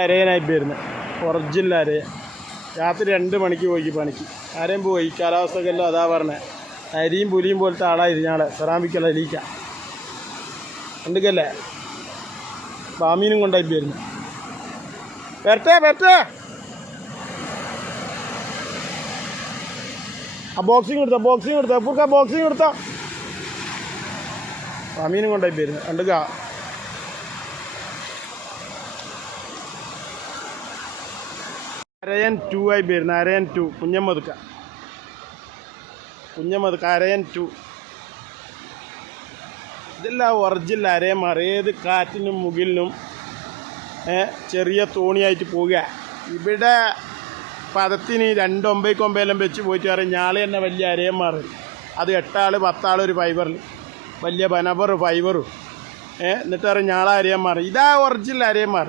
അരയനായി വരുന്നത് ഒറിജിനൽ അരയൻ. രാത്രി 2 മണിക്ക് പോയി പണിക്ക്. ആരെയും പോയി കാലാവസ്ഥക്കെല്ലാം അതാ പറഞ്ഞത്. അരിയും പുലിയും പോലത്തെ ആളായിരുന്നു ഞങ്ങളെ സെറാമിക്കല്ല ലീക്ക എന്തൊക്കെയല്ലേ ബാമീനും കൊണ്ടായി വരുന്നത്. വരട്ടെ ആ ബോക്സിങ് എടുത്തോ പൂക്ക ബോക്സിങ് എടുത്തോ. ബാമീനും കൊണ്ടായി വരുന്നത് കണ്ടുക. അരയൻ 2 ആയി വരുന്നത്. അരയൻ 2 കുഞ്ഞമ്മതുക്ക അരയൻ 2. ഇതെല്ലാം ഒറിജിനൽ അരയന്മാർ. ഏത് കാറ്റിനും മുകിലിനും ചെറിയ തോണിയായിട്ട് പോവുക. ഇവിടെ പദത്തിന് 2 9 വെച്ച് പോയിട്ട് പറയും ഞാളെ തന്നെ വലിയ അരയന്മാർ. അത് 8 ആൾ 10 ആൾ ഒരു ഫൈബറിൽ വലിയ ബനബറും ഫൈബറും എന്നിട്ട് പറയും ഞാളെ അരയന്മാർ. ഇതാ ഒറിജിനൽ അരയന്മാർ.